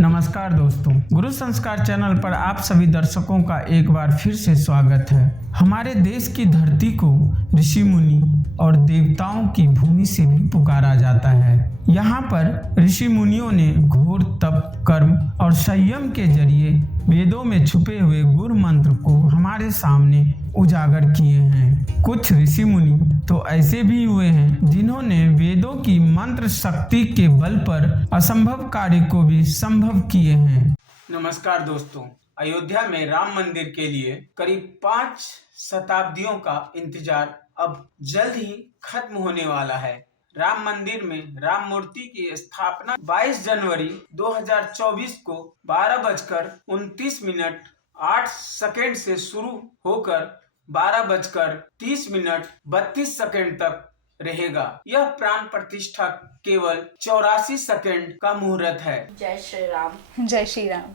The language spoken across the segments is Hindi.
नमस्कार दोस्तों, गुरु संस्कार चैनल पर आप सभी दर्शकों का एक बार फिर से स्वागत है। हमारे देश की धरती को ऋषि मुनि और देवताओं की भूमि से भी पुकारा जाता है। यहाँ पर ऋषि मुनियों ने घोर तप, कर्म और संयम के जरिए वेदों में छुपे हुए गुरु मंत्र को हमारे सामने उजागर किए हैं। कुछ ऋषि मुनि तो ऐसे भी हुए हैं जिन्होंने वेदों की मंत्र शक्ति के बल पर असंभव कार्य को भी संभव किए हैं। नमस्कार दोस्तों, अयोध्या में राम मंदिर के लिए करीब 5 शताब्दियों का इंतजार अब जल्द ही खत्म होने वाला है। राम मंदिर में राम मूर्ति की स्थापना 22 जनवरी 2024 को 12:29 से शुरू होकर 12:30 तक रहेगा। यह प्राण प्रतिष्ठा केवल 84 सेकंड का मुहूर्त है। जय श्री राम। जय श्री राम।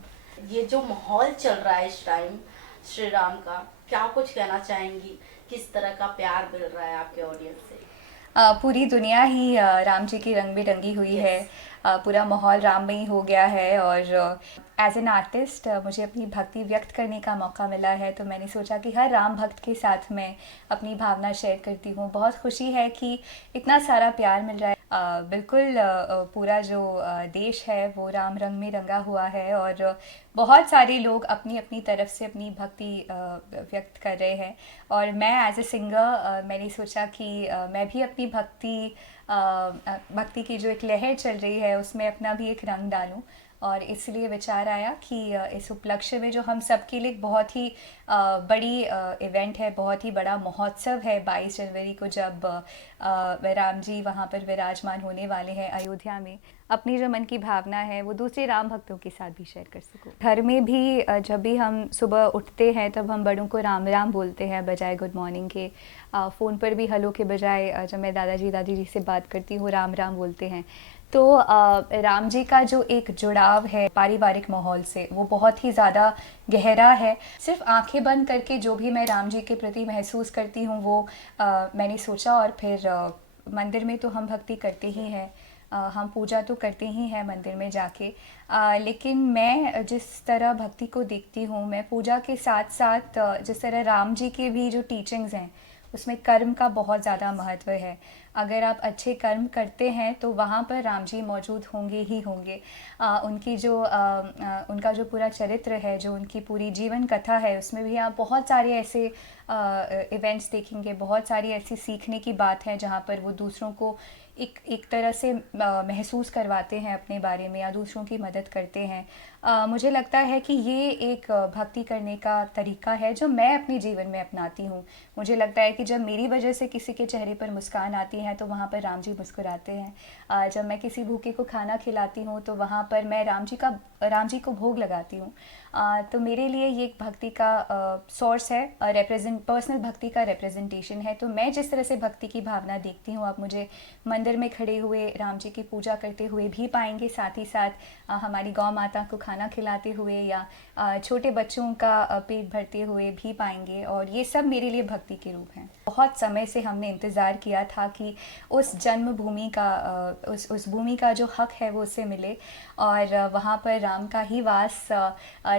ये जो माहौल चल रहा है इस टाइम श्री राम का, क्या कुछ कहना चाहेंगी? किस तरह का प्यार मिल रहा है आपके ऑडियंस से? पूरी दुनिया ही राम जी की रंग बिरंगी हुई है। पूरा माहौल राममयी हो गया है और एज एन आर्टिस्ट मुझे अपनी भक्ति व्यक्त करने का मौका मिला है, तो मैंने सोचा कि हर राम भक्त के साथ मैं अपनी भावना शेयर करती हूँ। बहुत खुशी है कि इतना सारा प्यार मिल रहा है। बिल्कुल पूरा जो देश है वो राम रंग में रंगा हुआ है और बहुत सारे लोग अपनी अपनी तरफ से अपनी भक्ति व्यक्त कर रहे हैं। और मैं एज ए सिंगर मैंने सोचा कि मैं भी अपनी भक्ति की जो एक लहर चल रही है उसमें अपना भी एक रंग डालूं, और इसलिए विचार आया कि इस उपलक्ष्य में जो हम सबके लिए बहुत ही बड़ी इवेंट है, बहुत ही बड़ा महोत्सव है 22 जनवरी को, जब राम जी वहाँ पर विराजमान होने वाले हैं अयोध्या में, अपनी जो मन की भावना है वो दूसरे राम भक्तों के साथ भी शेयर कर सकूँ। घर में भी जब भी हम सुबह उठते हैं तब हम बड़ों को राम राम बोलते हैं बजाय गुड मॉर्निंग के। फ़ोन पर भी हेलो के बजाय जब मैं दादाजी दादी जी से बात करती हूँ राम राम बोलते हैं। तो राम जी का जो एक जुड़ाव है पारिवारिक माहौल से वो बहुत ही ज़्यादा गहरा है। सिर्फ आंखें बंद करके जो भी मैं राम जी के प्रति महसूस करती हूँ वो मैंने सोचा, और फिर मंदिर में तो हम भक्ति करते ही हैं, हम पूजा तो करते ही हैं मंदिर में जाके, लेकिन मैं जिस तरह भक्ति को देखती हूँ, मैं पूजा के साथ साथ जिस तरह राम जी के भी जो टीचिंग्स हैं उसमें कर्म का बहुत ज़्यादा महत्व है। अगर आप अच्छे कर्म करते हैं तो वहाँ पर राम जी मौजूद होंगे ही होंगे। उनका जो पूरा चरित्र है, जो उनकी पूरी जीवन कथा है, उसमें भी आप बहुत सारे ऐसे इवेंट्स देखेंगे, बहुत सारी ऐसी सीखने की बात है जहाँ पर वो दूसरों को एक तरह से महसूस करवाते हैं अपने बारे में या दूसरों की मदद करते हैं। मुझे लगता है कि ये एक भक्ति करने का तरीका है जो मैं अपने जीवन में अपनाती हूँ। मुझे लगता है कि जब मेरी वजह से किसी के चेहरे पर मुस्कान आती है तो वहाँ पर राम जी मुस्कुराते हैं। जब मैं किसी भूखे को खाना खिलाती हूँ तो वहाँ पर मैं राम जी को भोग लगाती हूँ। तो मेरे लिए ये एक भक्ति का सोर्स है, पर्सनल भक्ति का रिप्रेजेंटेशन है। तो मैं जिस तरह से भक्ति की भावना देखती हूँ, आप मुझे मंदिर में खड़े हुए राम जी की पूजा करते हुए भी पाएंगे, साथ ही साथ हमारी गौ माता को खाना खिलाते हुए या छोटे बच्चों का पेट भरते हुए भी पाएंगे, और ये सब मेरे लिए भक्ति के रूप हैं। बहुत समय से हमने इंतज़ार किया था कि उस जन्मभूमि का उस भूमि का जो हक है वो उसे मिले, और वहाँ पर राम का ही वास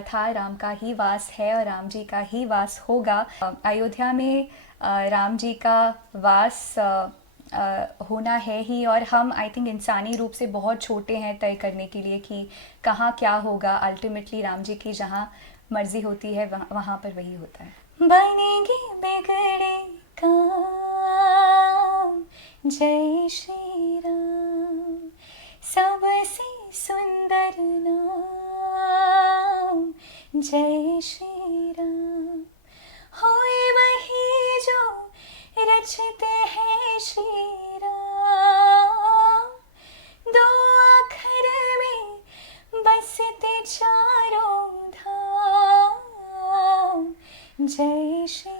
था, राम का ही वास है और राम जी का ही वास होगा। अयोध्या में राम जी का वास होना है ही, और हम आई थिंक इंसानी रूप से बहुत छोटे हैं तय करने के लिए कि कहाँ क्या होगा। अल्टीमेटली राम जी की जहाँ मर्जी होती है वहाँ पर वही होता है। बनेगी बिगड़े काम जय श्री राम, सबसे सुंदर नाम जय श्री राम, होए वही जो रचते हैं श्री राम, दो अक्षर में बसते चारों धाम जय श्री